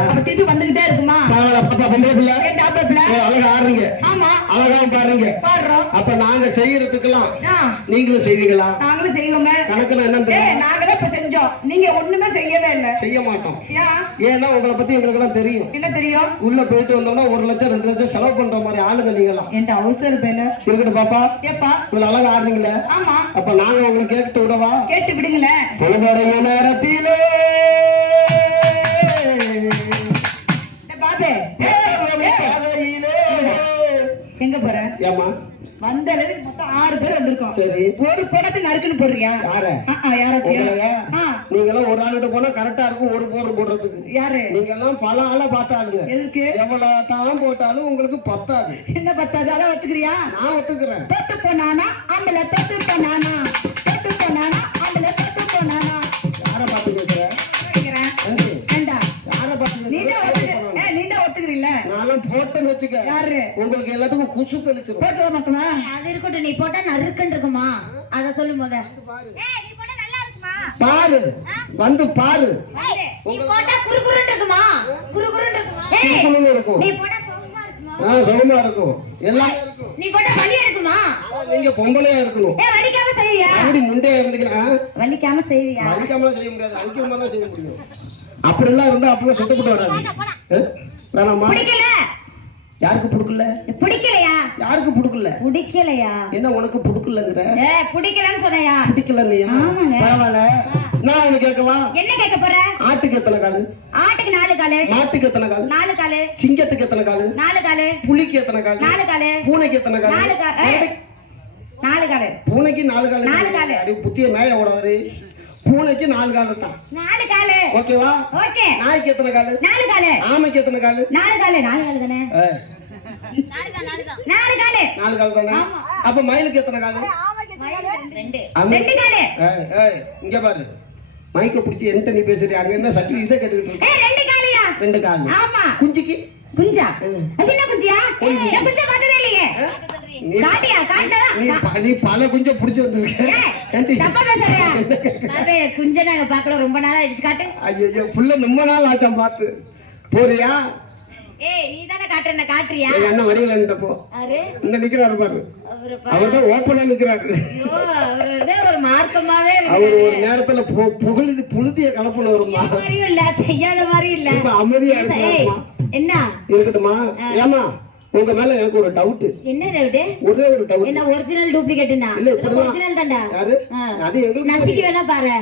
அப்ப திருப்பி வந்துகிட்டே இருக்குமா? பாப்பா, பொம்பளை பிள்ளை. அழகா ஆடுறீங்க. ஆமா. அழகா பாடுறீங்க பாடுறோம். அப்ப நாங்க செய்யறதுக்கெல்லாம் நீங்களும் செய்வீங்களா? நாங்களும் செய்வோமே. கணக்குல தெரியும்? நாங்க தான் இப்ப செஞ்சோம். நீங்க ஒண்ணுமே செய்யவே இல்ல. செய்ய மாட்டோம். ஏன் ஏன்னா உங்களை பத்தி எங்களுக்கு எல்லாம் தெரியும். என்ன தெரியும்? உள்ள போயிட்டு வந்தோம்னா ஒரு லட்சம் ரெண்டு லட்சம் செலவு பண்ற மாதிரி ஆளுங்க நீங்களாம் என்கிட்ட அவசர பேல இருக்கட்டும் பாப்பா. ஏப்பா? இவ்வளவு அழகா ஆடுறீங்களே. ஆமா. அப்ப நாங்க உங்களுக்கு கேட்டு விடவா? கேட்டு விடுங்களேன். பொழுதடைய நேரத்திலே எங்க போற? ஏம்மா? வந்தது மொத்தம் ஆறு பேர் வந்திருக்கோம். சரி. ஒரு படத்தை நறுக்குன்னு போடுறியா? யார? யாராச்சும்? நீங்க எல்லாம் ஒரு ஆளுகிட்ட போனா கரெக்டா இருக்கும் ஒரு போர் போடுறதுக்கு. யாரு? நீங்க எல்லாம் பல ஆளை பார்த்தாளுங்க. எதுக்கு? எவ்வளவு தான் போட்டாலும் உங்களுக்கு பத்தாது. என்ன பத்தாது? அதான் ஒத்துக்கிறியா? நான் ஒத்துக்கிறேன். தொட்டு போனானா? ஆம்பளை தொட்டு போனானா? நானும் போட்டேன்னு வச்சுக்க. யாரு? உங்களுக்கு எல்லாத்துக்கும் குசு தெளிச்சிரும். போட்டு வர மாட்டோமா? அது இருக்கட்டும் நீ போட்டா நறுக்குன்னு இருக்குமா? அத சொல்லு முத பாரு. வந்து பாரு. நீ போட்டா குறுகுறுன்னு இருக்குமா? குறுகுறுன்னு இருக்குமா? ஏய், சிக்கனும் இருக்கும். நீ போட்டா ஆ சுகமா இருக்கும். எல்லாம் இருக்கும் நீ போட்டா வலி இருக்குமா? ஆனா நீங்க பொம்பளையா இருக்கணும். ஏ வலிக்காம செய்வியா? அப்படி முண்டையா இருந்தீங்கன்னா வலிக்காம செய்வியா? அழிக்காமலாம் செய்ய முடியாது. அழிக்கிற மாதிரி தான் செய்ய முடியும் அப்படிலாம் இருந்தா அப்படிலாம் சுத்தப்பட்டு வராது? வேணாமா? பிடிக்கல. யாருக்கு பிடிக்கல? பிடிக்கலையா? யாருக்கு பிடிக்கல? பிடிக்கலையா? என்ன உனக்கு பிடிக்கலங்கிற? பிடிக்கலன்னு சொன்னையா? பிடிக்கல நீயா ஆமாங்க. பரவாயில்ல. நான் உனக்கு கேட்கவா? என்ன கேட்க போற? ஆட்டுக்கு எத்தனை காலு? ஆட்டுக்கு நாலு காலு. மாட்டுக்கு எத்தனை காலு? நாலு காலு. சிங்கத்துக்கு எத்தனை காலு? நாலு காலு. புலிக்கு எத்தனை காலு? நாலு காலு. பூனைக்கு எத்தனை காலு? நாலு காலு நாலு காலு. பூனைக்கு நாலு காலு. நாலு காலு. புத்திய மேய ஓடாது பூனைக்கு நாலு காலு தான். நாலு காலு. ஓகேவா? ஓகே. நாய்க்கு எத்தனை காலு? நாலு காலு. ஆமைக்கு எத்தனை காலு? நாலு காலு. நாலு காலு தானே? ஏய், நாலு காலு. நாலு காலு தானே? அப்ப மயிலுக்கு எத்தனை காலு? ரெண்டு. ரெண்டு காலு. ஏய், ஏய், இங்க பாரு. மைக்க பிடிச்சி என்கிட்ட நீ பேசுறிய? அங்க என்ன சட்டி? இதை கேட்டுக்கிட்டு இருக்க. ஏய் ரெண்டு காலியா? ரெண்டு காலு. ஆமா. குஞ்சுக்கு? குஞ்சா? அது என்ன குஞ்சியா? ஏன் குஞ்சா பார்த்ததே இல்லையே. நீ பல குஞ்ச பிடிச்சி வந்திருக்க குஞ்ச நாங்க ரொம்ப நாளா ஆயிடுச்சு காட்டு. ஐயோ புள்ள ரொம்ப நாள் ஆச்சாம் போறியா? ஏய் நீ தானே காட்டுற காட்டுறியா? எங்க அண்ணன் வடிவில் போ. அரே இந்த நிக்கிறாரு பாரு. அவரு அவர் தான் ஓப்பனா நிக்கிறாரு. ஐயோ அவரு வந்து ஒரு மார்க்கமாவே அவர் ஒரு நேரத்துல புகழுது புழுதிய கலப்புன வருமா மாதிரியும் இல்ல செய்யாத மாதிரியும் இல்ல. அமைதியா என்ன? இருக்கட்டுமா ஏமா உங்க மேல எனக்கு ஒரு டவுட் என்ன ரவுட்டு ஒரே ஒரு டவுட் என்ன ஒரிஜினல் டூப்ளிகேட்னா இல்ல. ஒரிஜினல் தான்டா. அது எங்களுக்கு நசிக்கு வேணா பாரு.